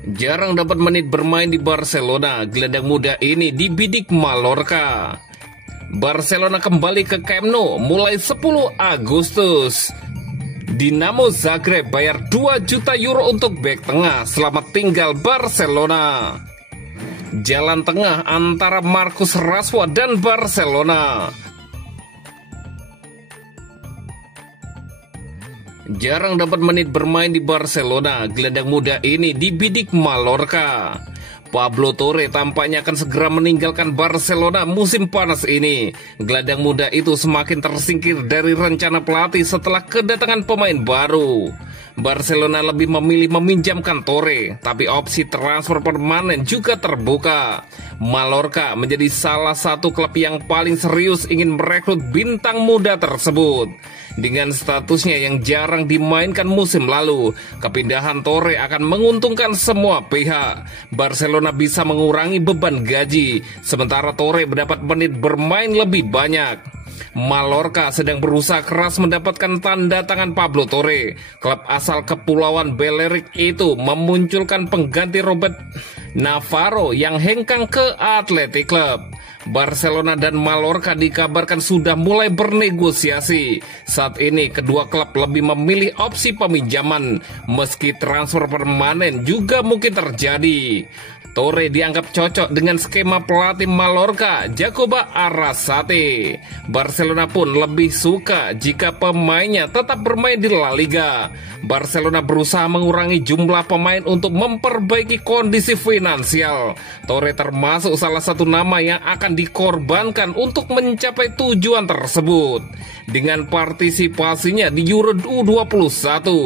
Jarang dapat menit bermain di Barcelona, gelandang muda ini dibidik Mallorca. Barcelona kembali ke Camp Nou mulai 10 Agustus. Dinamo Zagreb bayar 2 juta euro untuk bek tengah selamat tinggal Barcelona. Jalan tengah antara Marcus Rashford dan Barcelona. Jarang dapat menit bermain di Barcelona, gelandang muda ini dibidik Mallorca. Pablo Torre tampaknya akan segera meninggalkan Barcelona musim panas ini. Gelandang muda itu semakin tersingkir dari rencana pelatih setelah kedatangan pemain baru. Barcelona lebih memilih meminjamkan Torre, tapi opsi transfer permanen juga terbuka. Mallorca menjadi salah satu klub yang paling serius ingin merekrut bintang muda tersebut. Dengan statusnya yang jarang dimainkan musim lalu, kepindahan Torre akan menguntungkan semua pihak. Barcelona bisa mengurangi beban gaji, sementara Torre mendapat menit bermain lebih banyak. Mallorca sedang berusaha keras mendapatkan tanda tangan Pablo Torre. Klub asal Kepulauan Balearic itu memunculkan pengganti Robert Navarro yang hengkang ke Athletic Club. Barcelona dan Mallorca dikabarkan sudah mulai bernegosiasi. Saat ini kedua klub lebih memilih opsi peminjaman, meski transfer permanen juga mungkin terjadi. Torre dianggap cocok dengan skema pelatih Mallorca, Jacoba Arrasate. Barcelona pun lebih suka jika pemainnya tetap bermain di La Liga. Barcelona berusaha mengurangi jumlah pemain untuk memperbaiki kondisi finansial. Torre termasuk salah satu nama yang akan dikorbankan untuk mencapai tujuan tersebut. Dengan partisipasinya di Euro U21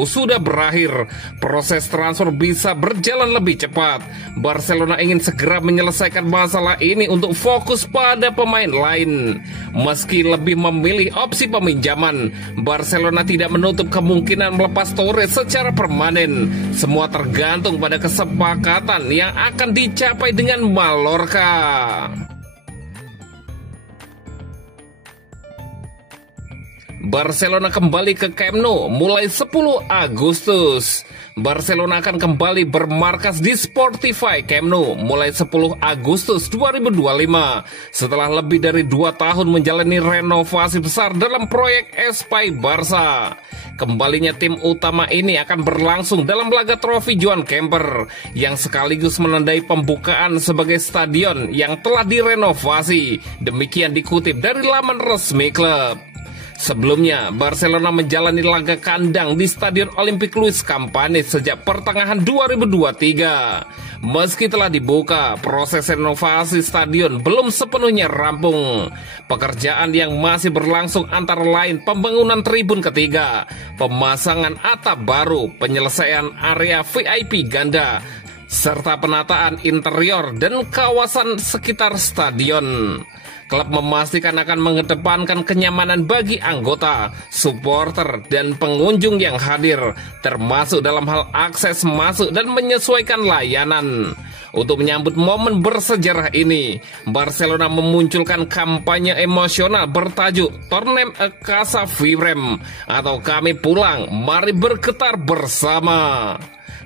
sudah berakhir, proses transfer bisa berjalan lebih cepat. Barcelona ingin segera menyelesaikan masalah ini untuk fokus pada pemain lain. Meski lebih memilih opsi peminjaman, Barcelona tidak menutup kemungkinan melepas Torre secara permanen. Semua tergantung pada kesepakatan yang akan dicapai dengan Mallorca. Barcelona kembali ke Camp Nou mulai 10 Agustus. Barcelona akan kembali bermarkas di Sportify Camp Nou mulai 10 Agustus 2025 setelah lebih dari 2 tahun menjalani renovasi besar dalam proyek Espai Barça. Kembalinya tim utama ini akan berlangsung dalam laga trofi Joan Gamper yang sekaligus menandai pembukaan sebagai stadion yang telah direnovasi. Demikian dikutip dari laman resmi klub. Sebelumnya, Barcelona menjalani laga kandang di Stadion Olympic Luis Companys sejak pertengahan 2023. Meski telah dibuka, proses renovasi stadion belum sepenuhnya rampung. Pekerjaan yang masih berlangsung antara lain pembangunan tribun ketiga, pemasangan atap baru, penyelesaian area VIP ganda, serta penataan interior dan kawasan sekitar stadion. Klub memastikan akan mengedepankan kenyamanan bagi anggota, supporter, dan pengunjung yang hadir, termasuk dalam hal akses masuk dan menyesuaikan layanan. Untuk menyambut momen bersejarah ini, Barcelona memunculkan kampanye emosional bertajuk Tornem a Casa Vibrem atau Kami Pulang, Mari Bergetar Bersama.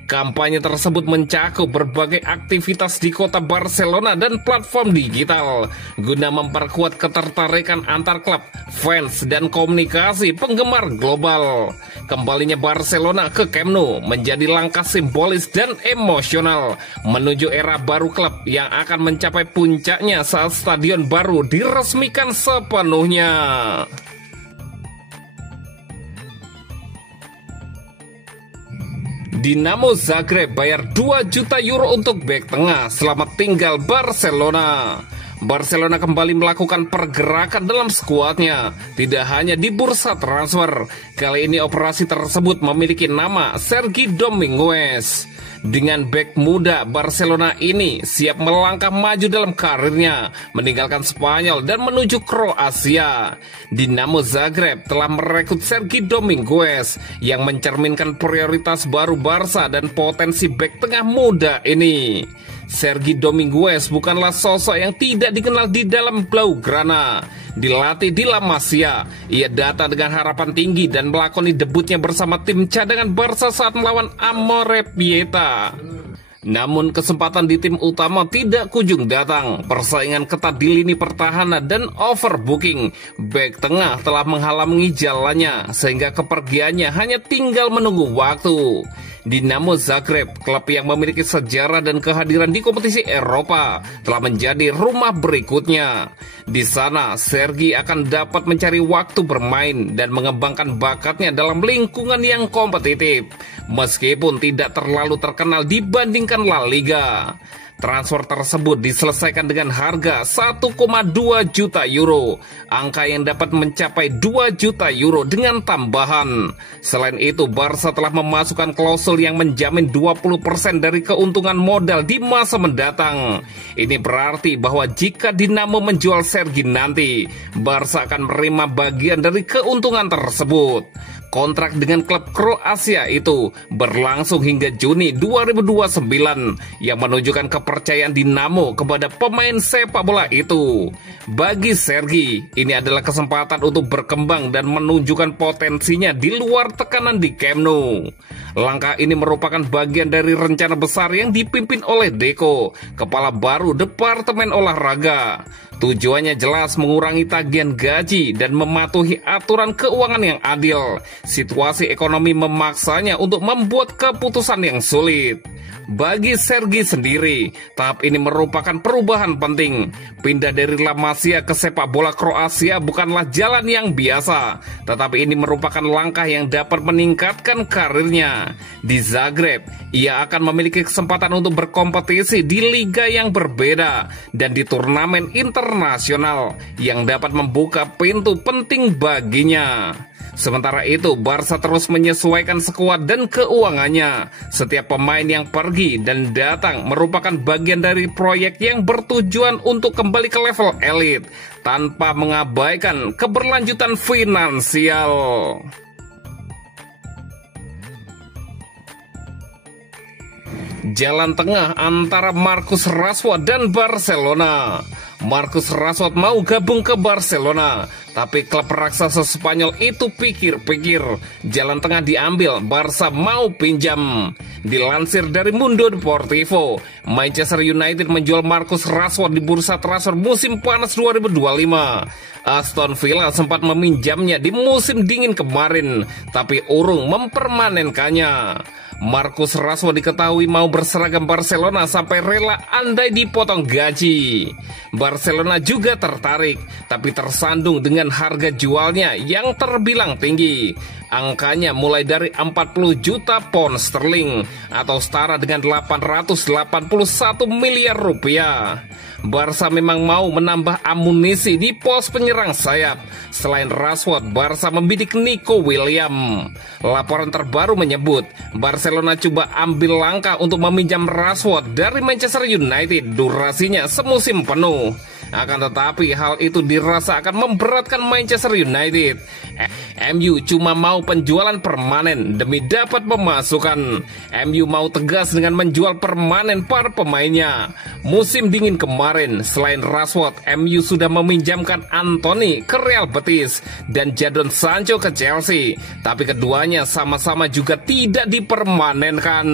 Kampanye tersebut mencakup berbagai aktivitas di kota Barcelona dan platform digital guna memperkuat ketertarikan antar klub, fans, dan komunikasi penggemar global. Kembalinya Barcelona ke Camp Nou menjadi langkah simbolis dan emosional menuju era baru klub yang akan mencapai puncaknya saat stadion baru diresmikan sepenuhnya. Dinamo Zagreb bayar 2 juta euro untuk bek tengah selamat tinggal Barcelona. Barcelona kembali melakukan pergerakan dalam skuadnya, tidak hanya di bursa transfer. Kali ini operasi tersebut memiliki nama Sergi Dominguez. Dengan bek muda, Barcelona ini siap melangkah maju dalam karirnya, meninggalkan Spanyol dan menuju Kroasia. Dinamo Zagreb telah merekrut Sergi Dominguez yang mencerminkan prioritas baru Barca dan potensi bek tengah muda ini. Sergi Dominguez bukanlah sosok yang tidak dikenal di dalam Blaugrana. Dilatih di La Masia, ia datang dengan harapan tinggi dan melakoni debutnya bersama tim cadangan Barca saat melawan Amorebieta. Namun kesempatan di tim utama tidak kunjung datang. Persaingan ketat di lini pertahanan dan overbooking. Bek tengah telah menghalangi jalannya sehingga kepergiannya hanya tinggal menunggu waktu. Dinamo Zagreb, klub yang memiliki sejarah dan kehadiran di kompetisi Eropa, telah menjadi rumah berikutnya. Di sana, Sergi akan dapat mencari waktu bermain dan mengembangkan bakatnya dalam lingkungan yang kompetitif, meskipun tidak terlalu terkenal dibandingkan La Liga. Transfer tersebut diselesaikan dengan harga 1,2 juta euro, angka yang dapat mencapai 2 juta euro dengan tambahan. Selain itu, Barca telah memasukkan klausul yang menjamin 20% dari keuntungan modal di masa mendatang. Ini berarti bahwa jika Dinamo menjual Sergi nanti, Barca akan menerima bagian dari keuntungan tersebut. Kontrak dengan klub Kroasia itu berlangsung hingga Juni 2029 yang menunjukkan kepercayaan Dinamo kepada pemain sepak bola itu. Bagi Sergi, ini adalah kesempatan untuk berkembang dan menunjukkan potensinya di luar tekanan di Camp Nou. Langkah ini merupakan bagian dari rencana besar yang dipimpin oleh Deco, kepala baru Departemen Olahraga. Tujuannya jelas mengurangi tagihan gaji dan mematuhi aturan keuangan yang adil. Situasi ekonomi memaksanya untuk membuat keputusan yang sulit. Bagi Sergi sendiri, tahap ini merupakan perubahan penting. Pindah dari La Masia ke sepak bola Kroasia bukanlah jalan yang biasa, tetapi ini merupakan langkah yang dapat meningkatkan karirnya. Di Zagreb, ia akan memiliki kesempatan untuk berkompetisi di liga yang berbeda dan di turnamen internasional yang dapat membuka pintu penting baginya. Sementara itu, Barca terus menyesuaikan skuad dan keuangannya. Setiap pemain yang pergi dan datang merupakan bagian dari proyek yang bertujuan untuk kembali ke level elit, tanpa mengabaikan keberlanjutan finansial. Jalan tengah antara Marcus Rashford dan Barcelona. Marcus Rashford mau gabung ke Barcelona, tapi klub raksasa Spanyol itu pikir-pikir. Jalan tengah diambil, Barca mau pinjam. Dilansir dari Mundo Deportivo, Manchester United menjual Marcus Rashford di bursa transfer musim panas 2025. Aston Villa sempat meminjamnya di musim dingin kemarin, tapi urung mempermanenkannya. Marcus Rashford diketahui mau berseragam Barcelona sampai rela andai dipotong gaji. Barcelona juga tertarik, tapi tersandung dengan harga jualnya yang terbilang tinggi. Angkanya mulai dari 40 juta pound sterling atau setara dengan 881 miliar rupiah. Barca memang mau menambah amunisi di pos penyerang sayap. Selain Rashford, Barca membidik Nico Williams. Laporan terbaru menyebut Barcelona coba ambil langkah untuk meminjam Rashford dari Manchester United, durasinya semusim penuh. Akan tetapi hal itu dirasa akan memberatkan Manchester United. MU cuma mau penjualan permanen demi dapat pemasukan. MU mau tegas dengan menjual permanen para pemainnya. Musim dingin kemarin, selain Rashford, MU sudah meminjamkan Anthony ke Real Betis dan Jadon Sancho ke Chelsea. Tapi keduanya sama-sama juga tidak dipermanenkan.